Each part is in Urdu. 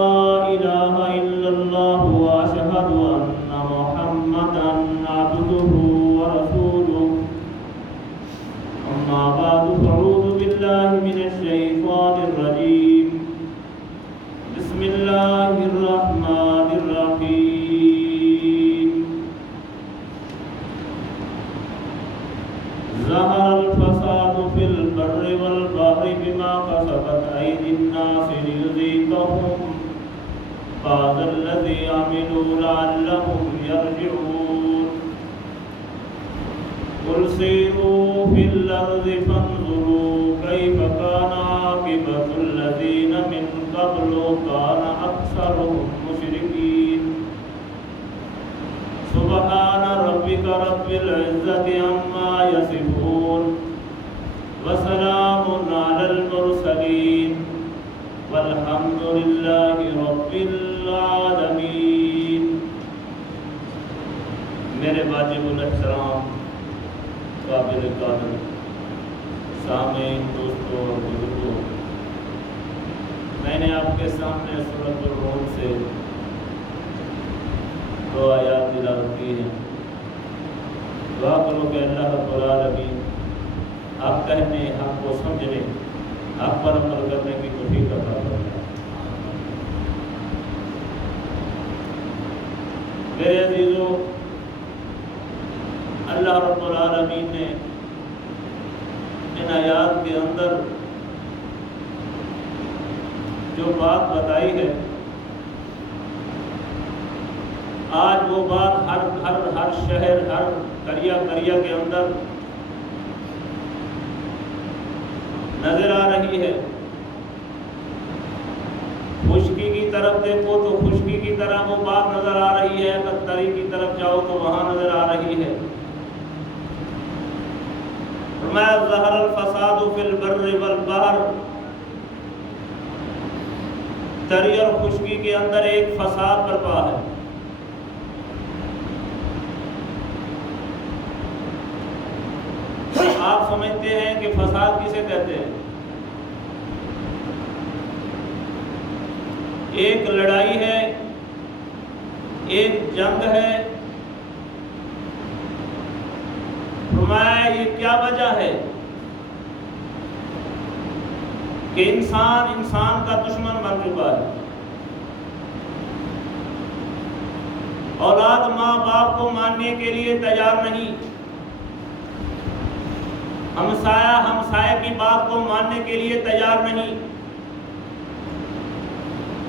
لا إله إلا الله وأشهد أن محمدا عبده ورسوله أما بعد فأعوذ بالله من الشيطان الرجيم بسم الله الرحمن الرحيم ظهر الفساد في البر والبحر بما كسبت أيدي الناس ليذيقهم بعض الذي عملوا لعلهم يرجعون قل سيروا في الأرض فانظروا كيف كان عاقبة الذين من قبل كان أكثرهم مشركين سبحان ربك رب العزة عما يصفون وسلام على المرسلين والحمد لله رب العالمین۔ میرے واجب الاحترام قابل قدر سامعین، دوستوں اور بزرگوں، میں نے آپ کے سامنے سورۃ الروم سے 2 آیات تلاوت کی ہیں۔ دعا کرو کہ اللہ رب العالمین آپ کہنے، حق کو سمجھنے، حق پر عمل کرنے کی توفیق عطا فرمائے۔ میرے عزیزو، اللہ رب العالمین نے ان آیات کے اندر جو بات بتائی ہے، آج وہ بات ہر شہر، ہر قریہ کے اندر نظر آ رہی ہے۔ خشکی کی طرف دیکھو تو خشکی کی طرح وہ بات نظر آ رہی ہے، اگر تری کی طرف جاؤ تو وہاں نظر آ رہی ہے۔ فرمایا ظہر الفساد فی البر والبحر، تری اور خشکی کے اندر ایک فساد برپا ہے۔ آپ سمجھتے ہیں کہ فساد کسے کہتے ہیں؟ ایک لڑائی ہے، ایک جنگ ہے۔ فرمایا یہ کیا وجہ ہے کہ انسان کا دشمن بن چکا ہے۔ اولاد ماں باپ کو ماننے کے لیے تیار نہیں، ہمسایہ کی بات کو ماننے کے لیے تیار نہیں،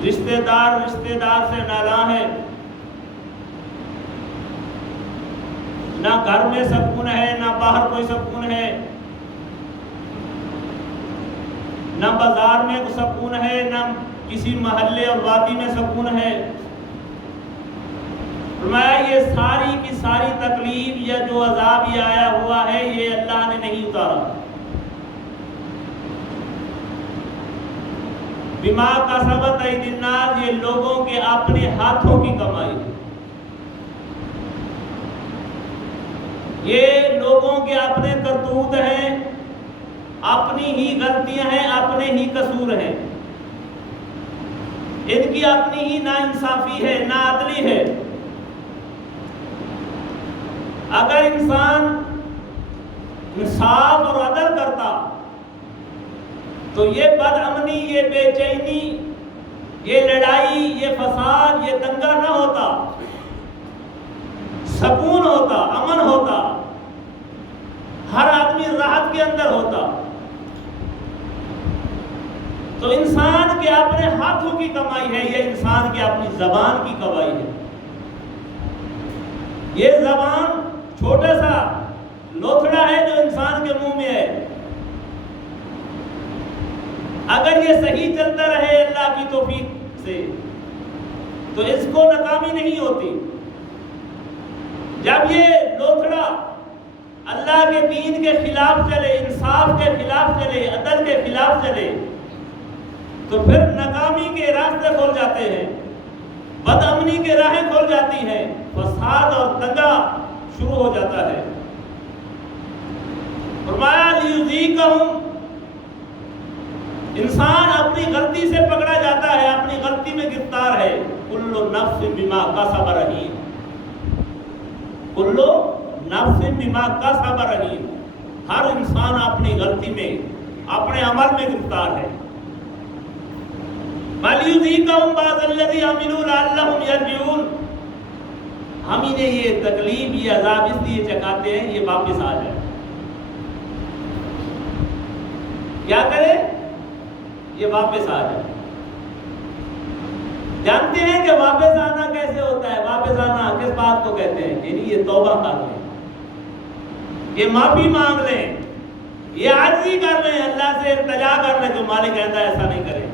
رشتہ دار سے نالاں ہے، نہ گھر میں سکون ہے، نہ باہر کوئی سکون ہے، نہ بازار میں سکون ہے، نہ کسی محلے اور وادی میں سکون ہے۔ فرمایا یہ ساری کی ساری تکلیف یا جو عذاب یہ آیا ہوا ہے، یہ اللہ نے نہیں اتارا۔ بما کسبت ایدی الناس، یہ لوگوں کے اپنے ہاتھوں کی کمائی ہے، یہ لوگوں کے اپنے کرتوت ہیں، اپنی ہی غلطیاں ہیں، اپنے ہی قصور ہیں، ان کی اپنی ہی ناانصافی ہے، ناعدلی ہے۔ اگر انسان انصاف اور عدل کرتا تو یہ بدامنی، یہ بے چینی، یہ لڑائی، یہ فساد، یہ دنگا نہ ہوتا، سکون ہوتا، امن ہوتا، ہر آدمی راحت کے اندر ہوتا۔ تو انسان کے اپنے ہاتھوں کی کمائی ہے، یہ انسان کے اپنی زبان کی کمائی ہے۔ یہ زبان چھوٹا سا لوتھڑا ہے جو انسان کے منہ میں ہے، اگر یہ صحیح چلتا رہے اللہ کی توفیق سے تو اس کو ناکامی نہیں ہوتی۔ جب یہ لوتھڑا اللہ کے دین کے خلاف چلے، انصاف کے خلاف چلے، عدل کے خلاف چلے تو پھر ناکامی کے راستے کھول جاتے ہیں، بدامنی کے راہیں کھول جاتی ہیں، فساد اور دنگا شروع ہو جاتا ہے۔ فرمایا لیذیقہم، انسان اپنی غلطی سے پکڑا جاتا ہے، اپنی غلطی میں گرفتار ہے۔ کل نفس بما کسبت رہین، کل نفس بما کسبت رہین، ہر انسان اپنی غلطی میں، اپنے عمل میں گرفتار ہے۔ وَلِيُذِيقَهُمْ بَعْضَ الَّذِي عَمِلُوا لَعَلَّهُمْ يَرْجِعُونَ، ہم انہیں یہ تکلیف، یہ عذاب اس لیے چکھاتے ہیں یہ واپس آ جائے۔ کیا کرے؟ یہ واپس آ جائے۔ جانتے ہیں کہ واپس آنا کیسے ہوتا ہے؟ واپس آنا کس بات کو کہتے ہیں؟ یعنی یہ توبہ کر لیں، یہ معافی مانگ لیں، یہ عاجزی کر لیں، اللہ سے التجا کر لیں۔ جو مالک کہتا ہے ایسا نہیں کریں،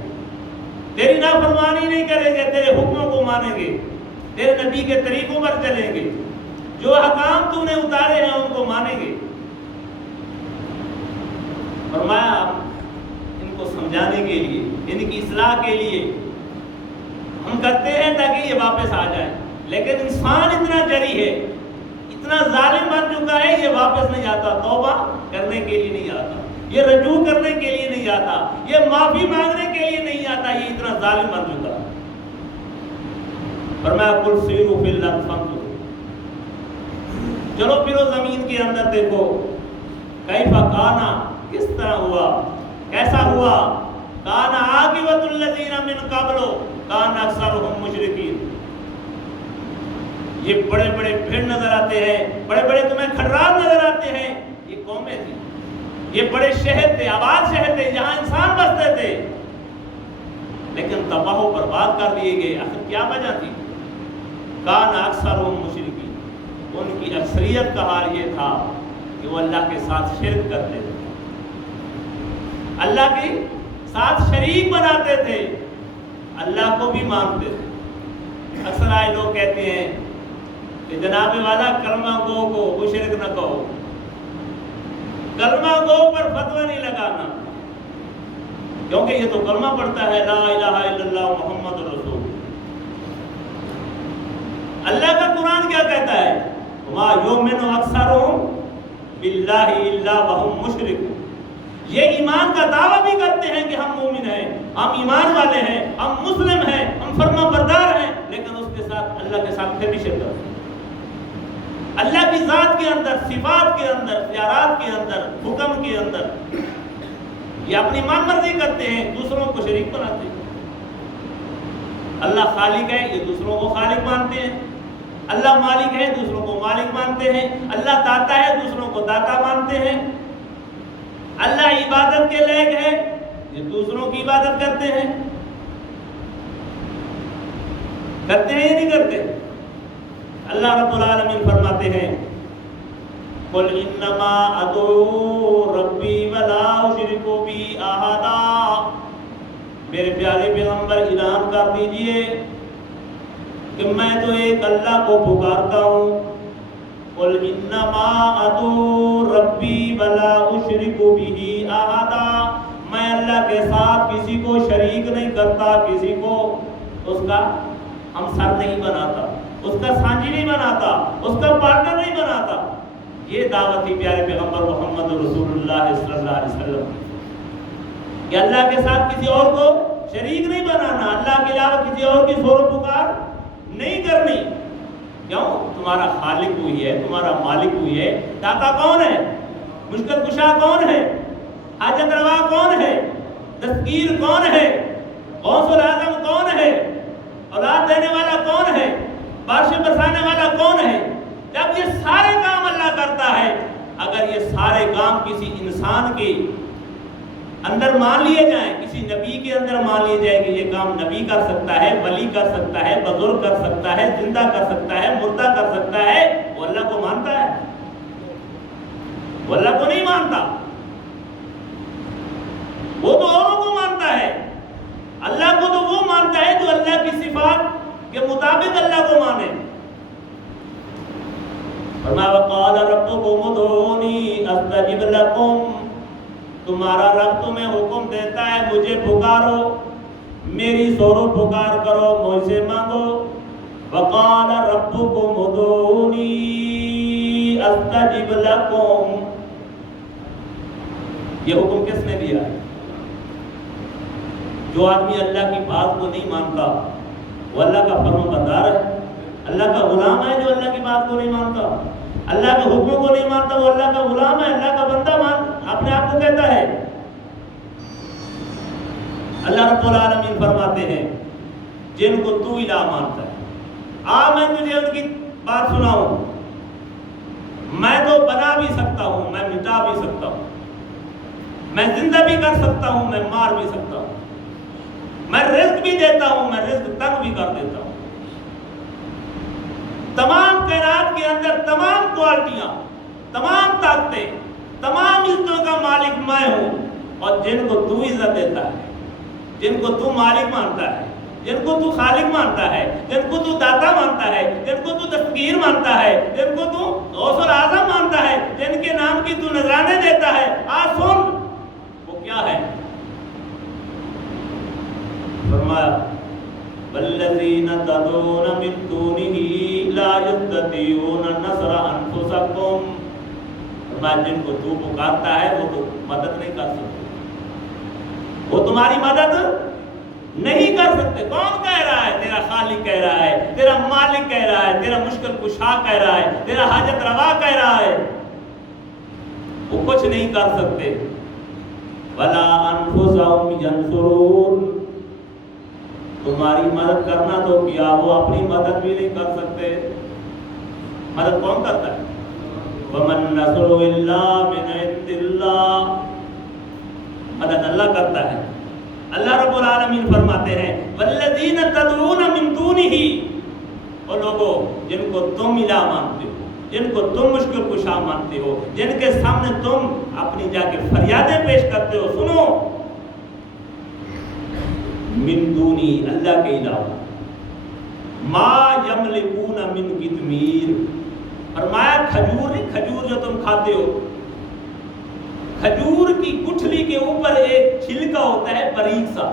تیری نافرمانی نہیں کریں گے، تیرے حکموں کو مانیں گے، تیرے نبی کے طریقوں پر چلیں گے، جو احکام تو نے اتارے ہیں ان کو مانیں گے۔ فرمایا ان کو سمجھانے کے لیے، ان کی اصلاح کے لیے ہم کرتے ہیں تاکہ یہ واپس آ جائے، لیکن انسان اتنا جری ہے، اتنا ظالم بن چکا ہے، یہ واپس نہیں آتا، توبہ کرنے کے لیے نہیں آتا، یہ رجوع کرنے کے لیے نہیں آتا، یہ معافی مانگنے کے لیے نہیں آتا، یہ اتنا ظالم بن چکا ہے۔ فرمایا قل سیروا فی الارض فانظروا، چلو پھرو زمین کے اندر دیکھو، کیف کان، کس طرح ہوا، کیسا ہوا، کان عاقبۃ الذین من قبل کان اکثرهم مشرکین۔ یہ بڑے بڑے بھیڑ نظر آتے ہیں، بڑے بڑے تمہیں کھرات نظر آتے ہیں، یہ قومیں تھیں، یہ بڑے شہر تھے، آباد شہر تھے جہاں انسان بستے تھے، لیکن تباہ و برباد کر دیے گئے۔ آخر کیا وجہ تھی؟ کان اکثرهم مشرکین، ان کی اکثریت کا حال یہ تھا کہ وہ اللہ کے ساتھ شرک کرتے تھے، اللہ کے ساتھ شریک بناتے تھے، اللہ کو بھی مانتے تھے۔ اکثر آئے لوگ کہتے ہیں کہ جناب والا کلمہ گو کو مشرک نہ کہو، کلمہ گو پر فتویٰ نہیں لگانا، کیونکہ یہ تو کلمہ پڑھتا ہے لا الہ الا اللہ محمد رسول۔ اللہ کا قرآن کیا کہتا ہے؟ وَمَا يُؤْمِنُ أَكْثَرُهُمْ بِاللَّهِ إِلَّا وَهُمْ مُشْرِكُونَ، یہ ایمان کا دعویٰ بھی کرتے ہیں کہ ہم مومن ہیں، ہم ایمان والے ہیں، ہم مسلم ہیں، ہم فرما بردار ہیں، لیکن اس کے ساتھ اللہ کے ساتھ پھر بھی شرک کرتے ہیں۔ اللہ کی ذات کے اندر، صفات کے اندر، اختیارات کے اندر، حکم کے اندر یہ اپنی من مرضی کرتے ہیں، دوسروں کو شریک بناتے ہیں۔ اللہ خالق ہے، یہ دوسروں کو خالق مانتے ہیں، اللہ مالک ہے، دوسروں کو مالک مانتے ہیں، اللہ داتا ہے، دوسروں کو داتا مانتے ہیں، اللہ عبادت کے لائق ہے، یہ دوسروں کی عبادت کرتے ہیں۔ کرتے ہیں یا نہیں کرتے؟ اللہ رب العالمین فرماتے ہیں قل انما ادعو ربی ولا اشرک بہ احدا، میرے پیارے پیغمبر اعلان کر دیجئے کہ میں تو ایک اللہ کو پکارتا ہوں۔ قل انما ادعو ربی ولا اشرک بہ احدا، میں اللہ کے ساتھ کسی کو شریک نہیں کرتا، کسی کو اس کا ہمسر نہیں بناتا، اس کا سانجی نہیں بناتا، اس کا پارٹنر نہیں بناتا۔ یہ دعوت تھی پیارے پیغمبر محمد رسول اللہ صلی اللہ علیہ وسلم کہ اللہ کے ساتھ کسی اور کو شریک نہیں بنانا، اللہ کے علاوہ کسی اور کی سور و پکار نہیں کرنی۔ کیوں؟ تمہارا خالق وہی ہے، تمہارا مالک وہی ہے، داتا کون ہے، مشکل کشا کون ہے، حاجت روا کون ہے، دستگیر کون ہے، غوث العظم کون ہے، اولاد دینے والا کون ہے، بارشیں برسانے والا کون ہے۔ جب یہ سارے کام اللہ کرتا ہے، اگر یہ سارے کام کسی انسان کے اندر مان لیے جائیں، کسی نبی کے اندر مان لیے جائیں کہ یہ کام نبی کر سکتا ہے، ولی کر سکتا ہے، بزرگ کر سکتا ہے، زندہ کر سکتا ہے، مردہ کر سکتا ہے، وہ اللہ کو مانتا ہے؟ وہ اللہ کو نہیں مانتا، وہ تو اوروں کو مانتا ہے۔ اللہ کو تو وہ مانتا ہے جو اللہ کی صفات کے مطابق اللہ کو مانے۔ فرمایا وقال ربکم ادعونی استجب لکم، تمہارا رب تمہیں حکم دیتا ہے مجھے پکارو، میری سورو پکار کرو، مجھ سے مانگو۔ وقال ربکم ادعونی استجب لکم، یہ حکم کس نے دیا ہے؟ جو آدمی اللہ کی بات کو نہیں مانتا وہ اللہ کا فرمان بردار ہے، اللہ کا غلام ہے۔ جو اللہ کی بات کو نہیں مانتا، اللہ کے حکموں کو نہیں مانتا، وہ اللہ کا غلام ہے، اللہ کا بندہ اپنے آپ کو کہتا ہے۔ اللہ رب العالمین فرماتے ہیں جن کو تو الہ مانتا ہے، میں تجھے ان کی بات سناؤں، میں تو بنا بھی سکتا ہوں، میں مٹا بھی سکتا ہوں، میں زندہ بھی کر سکتا ہوں، میں مار بھی سکتا ہوں، میں رزق بھی دیتا ہوں، میں رزق تنگ بھی کر دیتا ہوں۔ تمام کائنات کے اندر تمام کوالٹیاں، تمام طاقتیں، تمام عزتوں کا مالک میں ہوں، اور جن کو تو عزت دیتا ہے، جن کو تو مالک مانتا ہے، جن کو تو خالق مانتا ہے، جن کو تو داتا مانتا ہے، جن کو تو دستگیر مانتا ہے، جن کو تو غوث الاعظم مانتا ہے، جن کے نام کی تو نذرانے دیتا ہے، آج سن وہ کیا ہے۔ فرمایا والذین تدعون من دونہ لا یستطیعون نصر انفسکم، فرمایا جن کو تو پکارتا ہے وہ تو مدد نہیں کر سکتے، وہ تمہاری مدد نہیں کر سکتے۔ کون کہہ رہا ہے؟ تیرا خالق کہہ رہا ہے، تیرا مالک کہہ رہا ہے، تیرا مشکل کشا کہہ رہا ہے، تیرا حاجت روا کہہ رہا ہے، وہ کچھ نہیں کر سکتے۔ وَلَا أَنفُسَهُمْ يَنْصُرُونَ، تمہاری مدد کرنا تو کیا، وہ اپنی مدد بھی نہیں کر سکتے۔ مدد کون کرتا ہے؟ وَمَن نَّصْرُ إِلَّا مِنْ عِندِ اللَّهِ، مدد اللہ کرتا ہے۔ اللہ رب العالمین فرماتے ہیں والذین تدعون من دونہ، وہ لوگوں جن کو تم الہ مانتے ہو، جن کو تم مشکل کشا مانتے ہو، جن کے سامنے تم اپنی جا کے فریادیں پیش کرتے ہو، سنو، من دونی، اللہ کے علاوہ، ما یملکون من قطمیر، فرمایا کھجور نہیں، کھجور جو تم کھاتے ہو، کھجور کی گٹھلی کے اوپر ایک چھلکا ہوتا ہے باریک سا،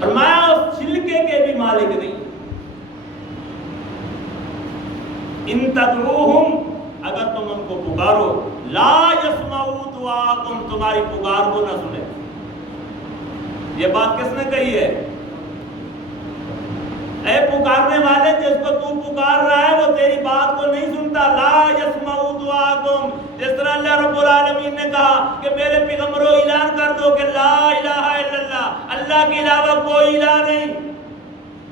فرمایا اس چھلکے کے بھی مالک نہیں۔ ان تدعوہم، اگر تم ان کو پکارو، لا یسمعوا دعاکم، تمہاری پکار کو نہ سنے۔ یہ بات کس نے کہی ہے؟ اے پکارنے والے، جس کو تو پکار رہا ہے وہ تیری بات کو نہیں سنتا۔ لا یسمعوا دعاکم، جس طرح اللہ رب العالمین نے کہا کہ میرے پیغمبروں اعلان کر دو کہ لا الہ الا اللہ، اللہ کے علاوہ کوئی الہ نہیں،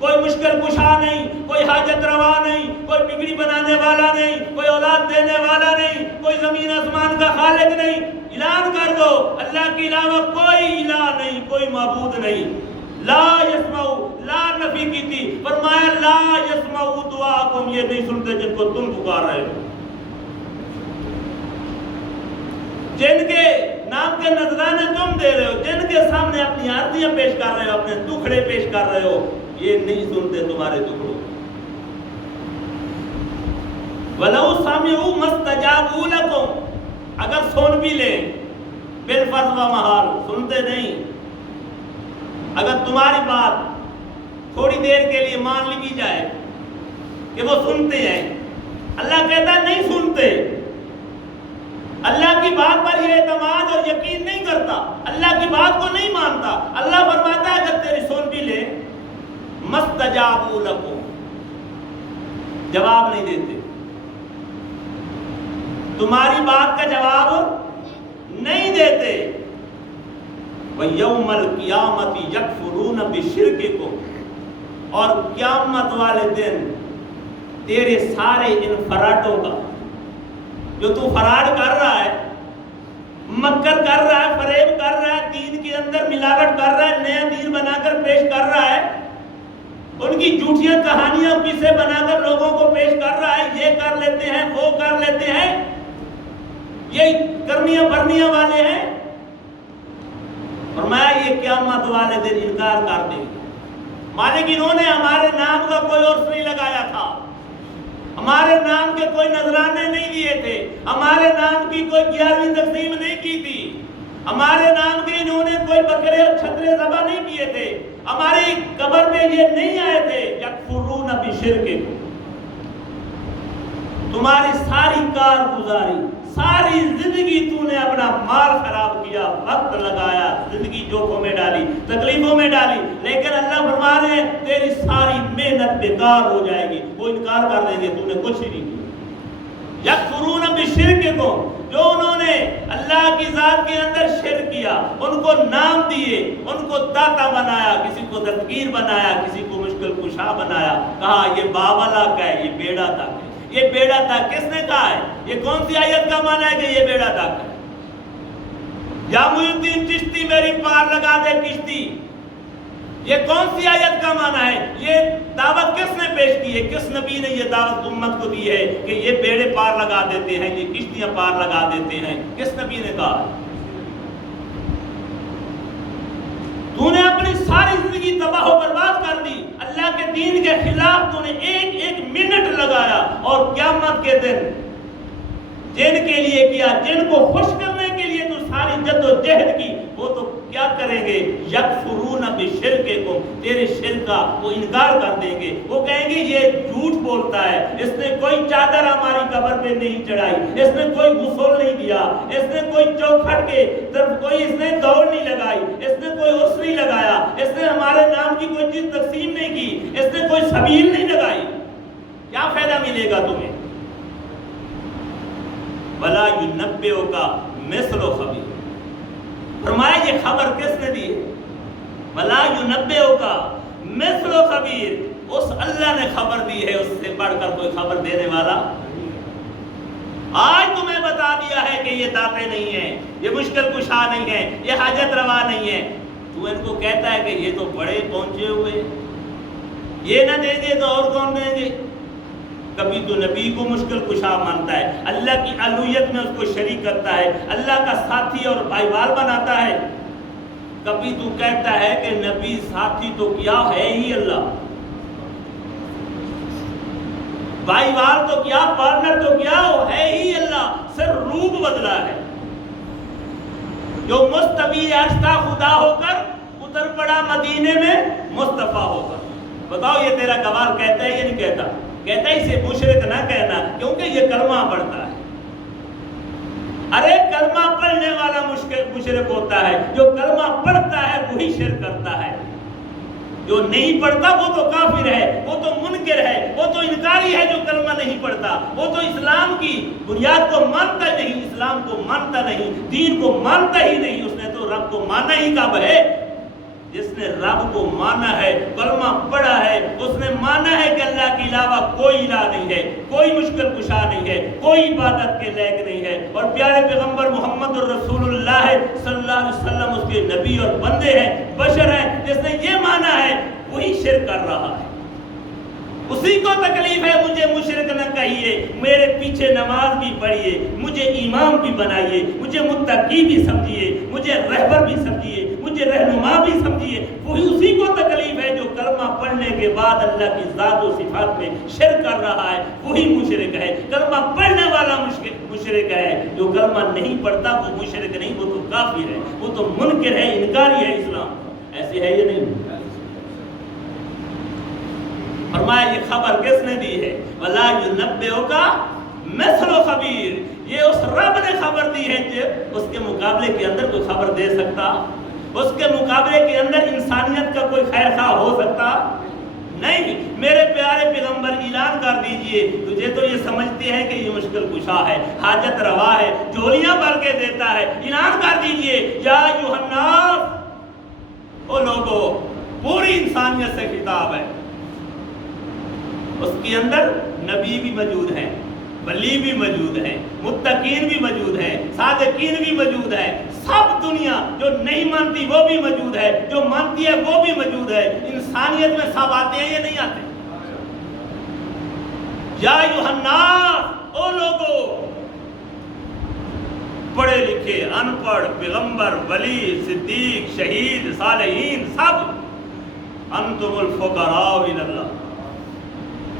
کوئی مشکل کشا نہیں، کوئی حاجت روا نہیں، کوئی بگڑی بنانے والا نہیں، کوئی اولاد دینے والا نہیں، کوئی زمین آسمان کا خالق نہیں۔ اعلان کر دو اللہ کے علاوہ کوئی الہ نہیں، کوئی معبود نہیں۔ لا یسمعوا، لا نفی کی تھی، فرمایا لا یسمعوا دعاکم، یہ نہیں سنتے جن کو تم پکار رہے ہو، جن کے نام کے نذرانے تم دے رہے ہو، جن کے سامنے اپنی آرتیاں پیش کر رہے ہو، اپنے دکھڑے پیش کر رہے ہو، یہ نہیں سنتے تمہارے دکھڑوں۔ وَلَوْ سَمِعُوا مَا اسْتَجَابُوا لَكُمْ، اگر سن بھی لیں بالفرض و محال، سنتے نہیں۔ اگر تمہاری بات تھوڑی دیر کے لیے مان لی بھی جائے کہ وہ سنتے ہیں، اللہ کہتا ہے نہیں سنتے، اللہ کی بات پر یہ اعتماد اور یقین نہیں کرتا، اللہ کی بات کو نہیں مانتا۔ اللہ فرماتا ہے اگر تیری سن بھی لے، مَسْتَجَابُوا لَكُمْ، جواب نہیں دیتے، تمہاری بات کا جواب نہیں دیتے۔ وَيَوْمَ الْقِيَامَةِ يَكْفُرُونَ بِشِرْكِكُمْ، اور قیامت والے دن تیرے سارے ان فراڈوں کا، جو تو فراڈ کر رہا ہے، مکر کر رہا ہے، فریب کر رہا ہے، دین کے اندر ملاوٹ کر رہا ہے، نیا دین بنا کر پیش کر رہا ہے، ان کی جھوٹیاں کہانیاں قصے بنا کر لوگوں کو پیش کر رہا ہے، یہ کر لیتے ہیں، وہ کر لیتے ہیں، یہ کرنیاں بھرنیاں والے ہیں، فرمایا یہ قیامت والے دن انکار کر دیں گے۔ مالک انہوں نے ہمارے نام کا کوئی عرس نہیں لگایا تھا، ہمارے نام کے کوئی نذرانے نہیں دیے تھے، ہمارے نام کی کوئی 11ویں تقسیم نہیں کی تھی، ہمارے نام کے انہوں نے کوئی بکرے اور چھترے ذبح نہیں کیے تھے، ہماری قبر میں یہ نہیں آئے تھے۔ یکفرون بشرککم، تمہاری ساری کارگزاری، ساری زندگی تو نے اپنا مال خراب کیا، وقت لگایا، زندگی جوکھوں میں ڈالی، تکلیفوں میں ڈالی، لیکن اللہ فرما رہے ہیں تیری ساری محنت بیکار ہو جائے گی، وہ انکار کر دیں گے تو نے کچھ ہی نہیں کیا۔ یکفرون بشرککم، جو انہوں نے اللہ کی ذات کے اندر شرک کیا، ان کو نام دیے، ان کو داتا بنایا، کسی کو دستگیر بنایا، کسی کو مشکل کشا بنایا، کہا یہ باولا کا ہے، یہ بیڑا تک ہے۔ یہ بیڑا تک کس نے کہا ہے؟ یہ کون سی آیت کا معنی ہے کہ یہ بیڑا تک ہے؟ یا محی الدین چشتی میری پار لگا دے کشتی، یہ کون سی آیت کا معنی ہے؟ یہ دعوت کس نے پیش کی ہے؟ کس نبی نے یہ دعوت امت کو دی ہے کہ یہ بیڑے پار لگا دیتے ہیں، یہ کشتیاں پار لگا دیتے ہیں؟ کس نبی نے کہا؟ تو نے اپنی ساری زندگی تباہ و برباد کر دی، اللہ کے دین کے خلاف تو نے ایک ایک منٹ لگایا، اور قیامت کے دن جن کے لیے کیا، جن کو خوش کرنے کے لیے تو ساری جد و جہد کی، وہ تو کیا کریں گے؟ یکفرون بشرککم، تیرے شرک کا وہ انکار کر دیں گے، وہ کہیں گے یہ جھوٹ بولتا ہے، اس نے کوئی چادر ہماری قبر پہ نہیں چڑھائی، اس نے کوئی غسل نہیں دیا، اس نے کوئی چوکھٹ کے طرف کوئی اس نے دوڑ نہیں لگائی، اس نے کوئی عرس نہیں لگایا، اس نے ہمارے نام کی کوئی چیز تقسیم نہیں کی، اس نے کوئی سبیل نہیں لگائی۔ کیا فائدہ ملے گا تمہیں؟ وَلَا يُنَبِّئُكَ مِثْلُ خَبِيرٍ، فرمایا یہ خبر کس نے دی ہے؟ وَلَا يُنَبِّئُكَ مِثْلُ خَبِيرٍ، اس اللہ نے خبر دی ہے، اس سے بڑھ کر کوئی خبر دینے والا۔ آج تمہیں بتا دیا ہے کہ یہ داتے نہیں ہیں، یہ مشکل کشا نہیں ہے، یہ حاجت روا نہیں ہے، تو ان کو کہتا ہے کہ یہ تو بڑے پہنچے ہوئے، یہ نہ دیں گے تو اور کون دیں گے؟ کبھی تو نبی کو مشکل کشا مانتا ہے، اللہ کی الوہیت میں اس کو شریک کرتا ہے، اللہ کا ساتھی اور بھائی وال بناتا ہے۔ کبھی تو کہتا ہے کہ نبی ساتھی تو کیا ہے ہی اللہ، بھائی وال تو کیا، پارٹنر تو کیا، وہ ہے ہی اللہ، صرف روپ بدلا ہے۔ جو مستوی عرشتہ خدا ہو کر اتر پڑا مدینے میں مصطفیٰ ہو کر۔ بتاؤ یہ تیرا گوار کہتا ہے یا نہیں کہتا؟ کہتا ہے اسے مشرک نہ کہنا کیونکہ یہ کلمہ پڑھتا ہے۔ ارے کلمہ پڑھنے والا مشرک ہوتا ہے، جو کلمہ پڑھتا ہے وہی شرک کرتا ہے، جو نہیں پڑھتا وہ تو کافر ہے، وہ تو منکر ہے، وہ تو انکاری ہے۔ جو کلمہ نہیں پڑھتا وہ تو اسلام کی بنیاد کو مانتا نہیں، اسلام کو مانتا نہیں، دین کو مانتا ہی نہیں۔ اس نے تو رب کو مانا ہی کب ہے؟ جس نے رب کو مانا ہے، کلمہ پڑھا ہے، اس نے مانا ہے کہ اللہ کے علاوہ کوئی الہ نہیں ہے، کوئی مشکل کشا نہیں ہے، کوئی عبادت کے لائق نہیں ہے، اور پیارے پیغمبر محمد الرسول اللہ صلی اللہ علیہ وسلم اس کے نبی اور بندے ہیں، بشر ہیں۔ جس نے یہ مانا ہے وہی شرک کر رہا ہے، اسی کو تکلیف ہے مجھے مشرک نہ کہیے، میرے پیچھے نماز بھی پڑھیے، مجھے امام بھی بنائیے، مجھے متقی بھی سمجھیے، مجھے رہبر بھی سمجھیے، مجھے رہنما بھی سمجھیے۔ وہی اسی کو تکلیف ہے جو کلمہ پڑھنے کے بعد اللہ کی ذات و صفات میں شرک کر رہا ہے، وہی مشرک ہے۔ کلمہ پڑھنے والا مشرک ہے، جو کلمہ نہیں پڑھتا وہ مشرک نہیں، وہ تو کافر ہے، وہ تو منکر ہے، انکاری ہے اسلام۔ ایسے ہے یا نہیں؟ فرمایا یہ خبر کس نے دی ہے؟ وَلَا يُنَبِّئُكَ مِثْلُ خَبِيرٍ، یہ اس رب نے خبر دی ہے کہ اس کے مقابلے کے اندر کوئی خبر دے سکتا، اس کے مقابلے کے اندر انسانیت کا کوئی خیر خواہ ہو سکتا نہیں۔ میرے پیارے پیغمبر اعلان کر دیجئے، تجھے تو یہ سمجھتے ہیں کہ یہ مشکل کشا ہے، حاجت روا ہے، جھولیاں بھر کے دیتا ہے، اعلان کر دیجئے یا ایھا الناس، او لوگو، پوری انسانیت سے خطاب ہے۔ اس کے اندر نبی بھی موجود ہیں، ولی بھی موجود ہیں، متقین بھی موجود ہیں، صادقین بھی موجود ہیں، سب دنیا جو نہیں مانتی وہ بھی موجود ہے، جو مانتی ہے وہ بھی موجود ہے۔ انسانیت میں سب آتے ہیں یا نہیں آتے؟ یا ایھا الناس، او لوگو، پڑھے لکھے، ان پڑھ، پیغمبر، ولی، صدیق، شہید، صالحین، سب، انتم الفقراء الی اللہ،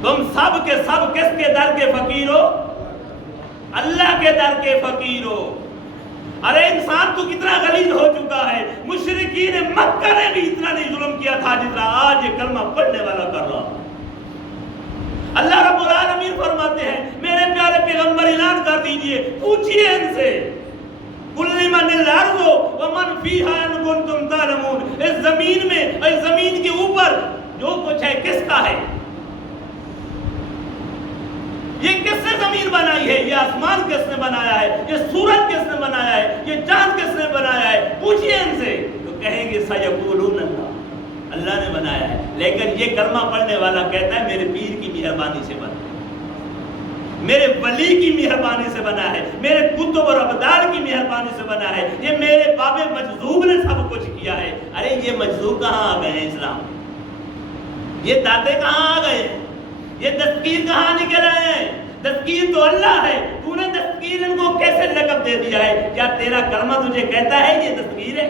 تم سب کے سب کس کے در کے فقیر ہو؟ اللہ کے در کے فقیر ہو۔ ارے انسان تو کتنا غلیظ ہو چکا ہے، مشرکین مکہ نے بھی اتنا نہیں ظلم کیا تھا جتنا آج یہ کلمہ پڑھنے والا کر رہا۔ اللہ رب العالمین فرماتے ہیں، میرے پیارے پیغمبر اعلان کر دیجئے، پوچھئے ان سے قُلْ لِمَنِ الْأَرْضُ وَمَنْ فِيهَا إِن كُنتُمْ تَعْلَمُونَ، اس زمین میں اور اس زمین کے اوپر جو کچھ ہے کس کا ہے؟ یہ کس نے زمین بنائی ہے؟ یہ آسمان کس نے بنایا ہے؟ یہ سورج کس نے بنایا ہے؟ یہ چاند کس نے بنایا ہے؟ پوچھئے ان سے، تو کہیں گے سَيَقُولُونَ اللَّهُ، اللہ نے بنایا ہے۔ لیکن یہ کلمہ پڑھنے والا کہتا ہے میرے پیر کی مہربانی سے بنا ہے، میرے ولی کی مہربانی سے بنا ہے، میرے کتب اور ابدال کی مہربانی سے بنا ہے، یہ میرے باب مجذوب نے سب کچھ کیا ہے۔ ارے یہ مجذوب کہاں آ گئے ہیں اسلام میں؟ یہ داتے کہاں آ گئے ہیں؟ یہ دستگیر کہاں نکل آئے ہیں؟ دستگیر تو اللہ ہے، تو نے دستگیر ان کو کیسے لقب دے دیا ہے؟ کیا تیرا کلمہ تجھے کہتا ہے یہ دستگیر ہے؟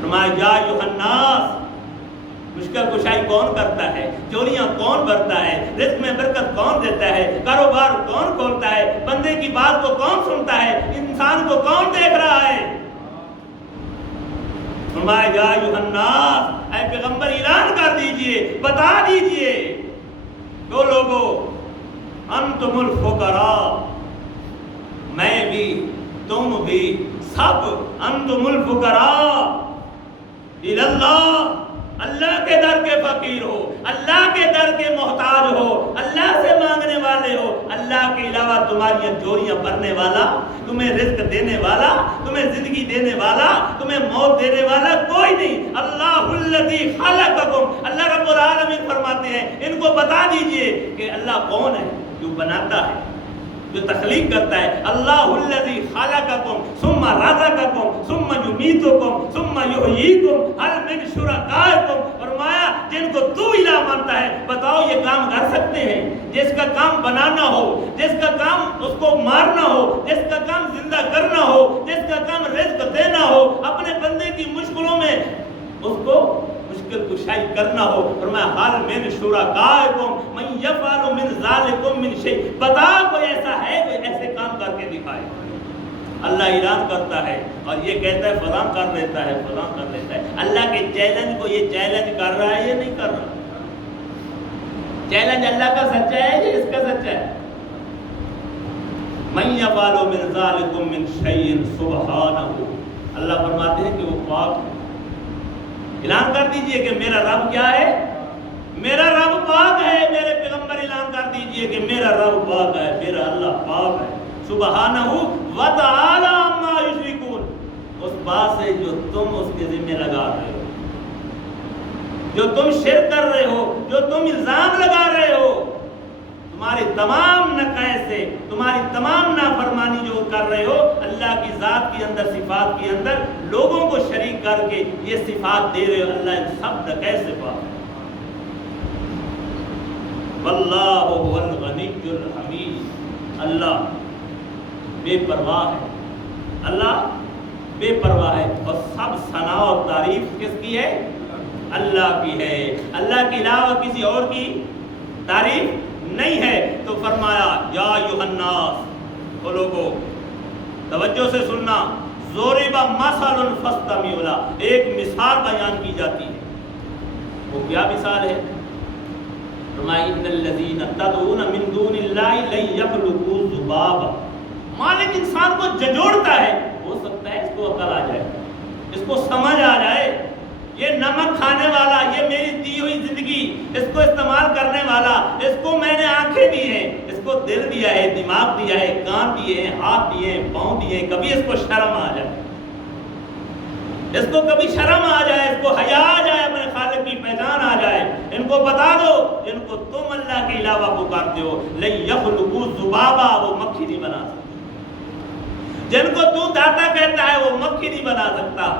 فرمایا یا ایھا الناس، مشکل کشائی کون کرتا ہے؟ چوریاں کون بھرتا ہے؟ رزق میں برکت کون دیتا ہے؟ کاروبار کون کھولتا ہے؟ بندے کی بات کو کون سنتا ہے؟ انسان کو کون دیکھ رہا ہے؟ فرمایا یا ایھا الناس، اے پیغمبر اعلان کر دیجئے، بتا دیجئے تو لوگو انتم الفقراء، میں بھی تم بھی سب انتم الفقراء الی اللہ، اللہ کے در کے فقیر ہو، اللہ کے در کے محتاج ہو، اللہ سے مانگنے والے ہو۔ اللہ کے علاوہ تمہاری چوریاں بھرنے والا، تمہیں رزق دینے والا، تمہیں زندگی دینے والا، تمہیں موت دینے والا کوئی نہیں۔ اللہ الذی خلقکم، اللہ رب العالمین فرماتے ہیں ان کو بتا دیجئے کہ اللہ کون ہے جو بناتا ہے، جو تخلیق کرتا ہے۔ اللہ الذی خلقکم ثم رزقکم ثم یمیتکم ثم یحییکم هل من شرکائکم، فرمایا جن کو تو الہ مانتا ہے بتاؤ یہ کام کر سکتے ہیں؟ جس کا کام بنانا ہو، جس کا کام اس کو مارنا ہو، جس کا کام زندہ کرنا ہو، جس کا کام رزق دینا ہو، اپنے بندے کی مشکلوں میں اس کو مشکل کشائی کرنا ہو، فرمایا حال من شرکائکم من یفعل من ذالکم من شیء، بتا کوئی ایسا ہے کوئی ایسے کام کر کے دکھائے۔ اللہ اعلان کرتا ہے اور یہ کہتا ہے فلاں کر لیتا ہے، فلاں کر لیتا ہے۔ اللہ کے چیلنج کو یہ چیلنج کر رہا ہے، یہ نہیں کر رہا۔ چیلنج اللہ کا سچا ہے یہ اس کا سچا ہے۔ من یفعل من ذالکم من شیء سبحانہ، اللہ فرماتے ہیں کہ وہ پاک ہے۔ اعلان کر دیجئے کہ میرا رب کیا ہے؟ میرا رب پاک ہے۔ میرے پیغمبر اعلان کر دیجئے کہ میرا رب پاک ہے، میرا اللہ پاک ہے۔ سبحانہ وتعالی عما یشرکون، اس بات سے جو تم اس کے ذمہ لگا رہے ہو، جو تم شرک کر رہے ہو، جو تم الزام لگا رہے ہو، تمہاری تمام نقائص سے، تمہاری تمام نافرمانی جو کر رہے ہو، اللہ کی ذات کے اندر، صفات کے اندر لوگوں کو شریک کر کے یہ صفات دے رہے ہو، اللہ ان سب نقائص سے پاک ہے۔ واللہ هو الغنی الحمید، اللہ بے پرواہ ہے، اللہ بے پرواہ ہے، اور سب ثنا اور تعریف کس کی ہے؟ اللہ کی ہے۔ اللہ کے علاوہ کسی اور کی تعریف نہیں ہے۔ تو فرمایا یا ایھا الناس، وہ لوگوں توجہ سے سننا، ضرب مثل فاستمعوا لہ، ایک مثال بیان کی جاتی ہے۔ وہ کیا مثال ہے؟ فرمایا ان الذین تدعون من دون اللہ لن یخلقوا ذبابا، مالک انسان کو جھنجھوڑتا ہے، ہو سکتا ہے اس کو عقل آ جائے، اس کو سمجھ آ جائے، یہ نمک کھانے والا، یہ میری دی ہوئی زندگی، اس کو استعمال کرنے والا، اس کو میں نے آنکھیں دی ہیں، اس کو دل دیا ہے، دماغ دیا ہے، کان دیے ہیں، ہاتھ دیے ہیں، پاؤں دیے ہیں، کبھی اس کو شرم آ جائے، اس کو کبھی شرم آ جائے، اس کو حیا آ جائے، اپنے خالق کی پہچان آ جائے، ان کو بتا دو جن کو تم اللہ کے علاوہ پکارتے ہو لن یخلقوا ذبابا، وہ مکھی نہیں بنا سکتا، جن کو تو داتا کہتا ہے وہ مکھی نہیں بنا سکتا،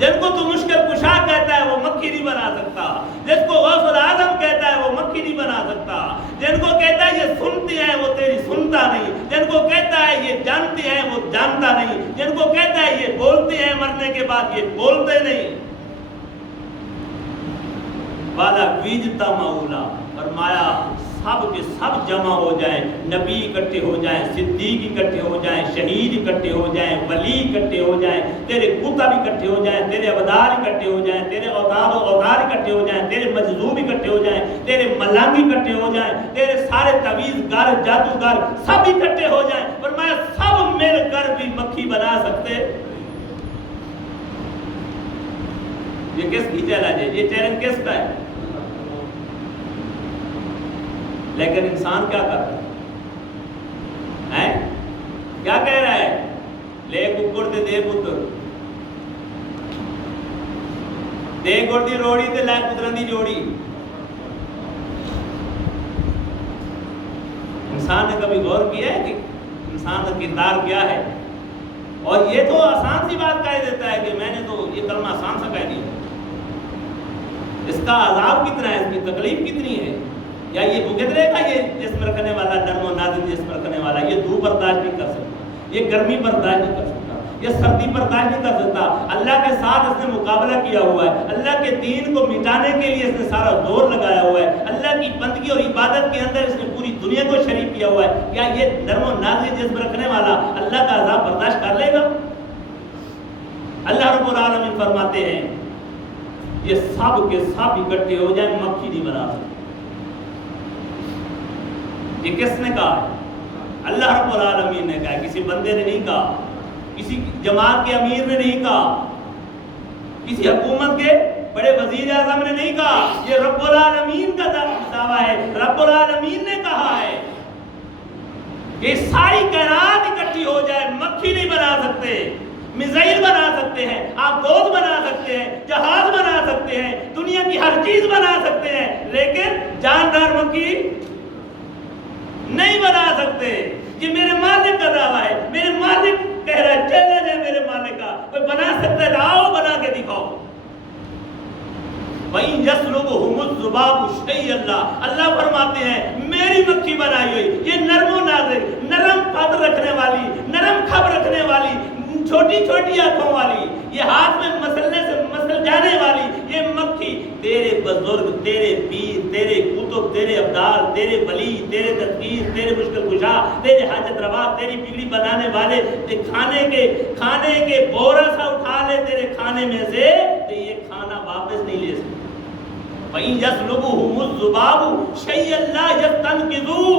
جن کو تو مشکل کشا کہتا ہے وہ مکھی نہیں بنا سکتا، جس کو غوث العظم کہتا ہے وہ مکھی نہیں بنا سکتا، جن کو کہتا ہے یہ سنتے ہیں وہ تیری سنتا نہیں، جن کو کہتا ہے یہ جانتے ہیں وہ جانتا نہیں، جن کو کہتا ہے یہ بولتے ہیں مرنے کے بعد یہ بولتے نہیں۔ والا ویجتا مولا، فرمایا سب کے سب جمع ہو جائیں، نبی اکٹھے ہو جائیں، صدیق اکٹھے ہو جائیں، شہید اکٹھے ہو جائیں، ولی اکٹھے ہو جائیں، تیرے کتب اکٹھے ہو جائیں، تیرے ابدال اکٹھے ہو جائیں، تیرے اوتاد و اوتار اکٹھے ہو جائیں، تیرے مجذوب اکٹھے ہو جائیں، تیرے ملانگ اکٹھے ہو جائیں، تیرے سارے تعویذ گر جادوگر سب اکٹھے ہو جائیں، فرمایا سب مل کر بھی مکھی بنا سکتے؟ یہ کس کی چیلنج ہے؟ یہ چیلنج کس کا ہے؟ لیکن انسان کیا کر رہا ہے؟ کیا کہہ رہا ہے؟ لے ککڑ تے دے پتر، دے گڑ دی روڑی تے لائے پتران دی جوڑی۔ انسان نے کبھی غور کیا ہے کہ انسان کا کردار کیا ہے؟ اور یہ تو آسان سی بات کہہ دیتا ہے کہ میں نے تو یہ کلمہ آسان سا کہہ دیا، اس کا عذاب کتنا ہے، اس کی تکلیف کتنی ہے؟ یا یہ بھوکت رہے گا یہ جسم رکھنے والا، نرم و نازک جسم رکھنے والا، یہ دھوپ برداشت نہیں کر سکتا، یہ گرمی برداشت نہیں کر سکتا، یہ سردی برداشت نہیں کر سکتا۔ اللہ کے ساتھ اس نے مقابلہ کیا ہوا ہے، اللہ کے دین کو مٹانے کے لیے اس نے سارا زور لگایا ہوا ہے، اللہ کی بندگی اور عبادت کے اندر اس نے پوری دنیا کو شریک کیا ہوا ہے۔ کیا یہ نرم و نازک جسم رکھنے والا اللہ کا عذاب برداشت کر لے گا؟ اللہ رب العالمین فرماتے ہیں یہ سب کے سب اکٹھے ہو جائیں مکھی نہیں بنا سکتے۔ یہ کس نے کہا ہے؟ اللہ رب العالمین نے کہا، کسی بندے نے نہیں کہا، کسی جماعت کے امیر نے نہیں کہا، کسی حکومت کے بڑے وزیر اعظم نے نہیں کہا، یہ رب العالمین کا دعویٰ ہے۔ رب العالمین نے کہا ہے کہ ساری کائنات اکٹھی ہو جائے مکھی نہیں بنا سکتے۔ میزائل بنا سکتے ہیں، آپ دودھ بنا سکتے ہیں، جہاز بنا سکتے ہیں، دنیا کی ہر چیز بنا سکتے ہیں، لیکن جاندار مکھی نہیں بنا سکتے۔ یہ میرے مالک کا دعویٰ ہے، میرے مالک کہہ رہا ہے، چیلنج ہے میرے مالک کا، کوئی بنا سکتا ہے تو آؤ بنا کے دکھاؤ۔ وَإِن يَسْلُبْهُمُ الذُّبَابُ شَيْئًا، اللہ فرماتے ہیں میری مکھی بنائی ہوئی، یہ نرم و نازک، نرم قد رکھنے والی، نرم کھب رکھنے والی، چھوٹی چھوٹی آنکھوں والی، یہ ہاتھ میں مسلنے سے مسل جانے والی یہ مکھی، تیرے بزرگ، تیرے پیر، تیرے کتب، تیرے ابدال، تیرے ولی، تیرے تذکیر، تیرے مشکل کشا، تیرے حاجت روا، تیری بگڑی بنانے والے کھانے کے بورا سا اٹھا لے تیرے کھانے میں سے تو یہ کھانا واپس نہیں لے سکتے۔ وَإِن يَسْلُبْهُمُ الذُّبَابُ شَيْئًا لَا يَسْتَنْقِذُوهُ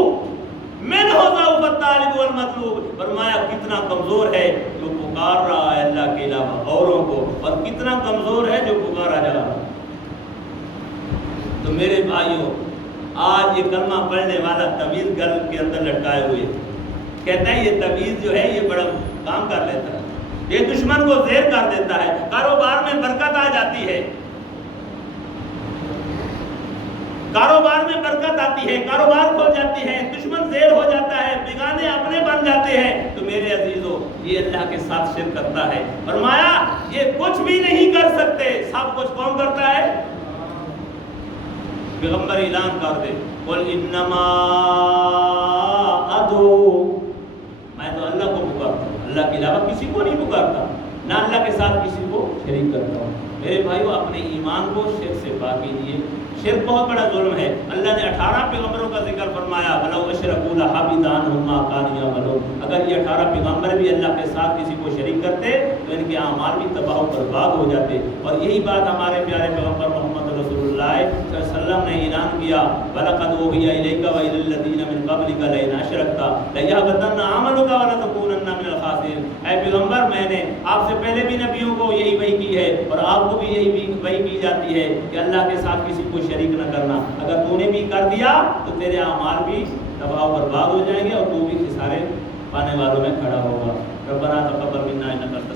مِنْهُ ضَعُفَ الطَّالِبُ وَالْمَطْلُوبُ۔ فرمایا کتنا کمزور ہے جو پکار رہا ہے اللہ کے علاوہ اوروں کو، اور کتنا کمزور ہے جو پکارا جا رہا ہے۔ تو میرے بھائیوں، آج یہ کلمہ پڑھنے والا تعویذ گل کے اندر لٹکائے ہوئے کہتا ہے یہ تعویذ جو ہے یہ بڑا کام کر لیتا ہے، یہ دشمن کو زیر کر دیتا ہے، کاروبار میں برکت آ جاتی ہے، کاروبار میں برکت آتی ہے، کاروبار کھل جاتی ہے، دشمن زیر ہو جاتا ہے، بیگانے اپنے بن جاتے ہیں۔ تو میرے عزیزو یہ اللہ کے ساتھ شرک کرتا ہے۔ فرمایا یہ کچھ بھی نہیں کر سکتے، سب کچھ کون کرتا ہے؟ پیغمبر اعلان کر دے، قل انما ادعو، میں تو اللہ کو پکارتا ہوں، اللہ کے علاوہ کسی کو نہیں پکارتا، نہ اللہ کے ساتھ کسی کو شریک کرتا ہوں۔ میرے بھائیو اپنے ایمان کو شرک سے پاک کیجیے، شرک بہت بڑا ظلم ہے۔ اللہ نے 18 پیغمبروں کا ذکر فرمایا، وَلَوْ أَشْرَكُوا لَحَبِطَ عَنْهُمْ مَا كَانُوا يَعْمَلُونَ، اگر یہ 18 پیغمبر بھی اللہ کے ساتھ کسی کو شریک کرتے تو ان کے اعمال بھی تباہ و برباد ہو جاتے۔ اور یہی بات ہمارے پیارے پیغمبر محمد رسول اللہ صلی اللہ علیہ وسلم نے اعلان کیا، وَلَقَدْ أُوحِيَ إِلَيْكَ وَإِلَى الَّذِينَ مِن قَبْلِكَ لَئِنْ أَشْرَكْتَ لَيَحْبَطَنَّ عَمَلُكَ وَلَتَكُونَنَّ مِنَ الْخَاسِرِينَ۔ اے پیغمبر میں نے آپ سے پہلے بھی نبیوں کو یہی وحی کی ہے اور آپ کو بھی یہی وحی کی جاتی ہے کہ اللہ کے ساتھ کسی کو شریک نہ کرنا، اگر تو نے بھی کر دیا تو تیرے اعمال بھی تباہ و برباد ہو جائیں گے اور تو بھی خسارے پانے والوں میں کھڑا ہوگا۔ ربنا تقبل منا انک انت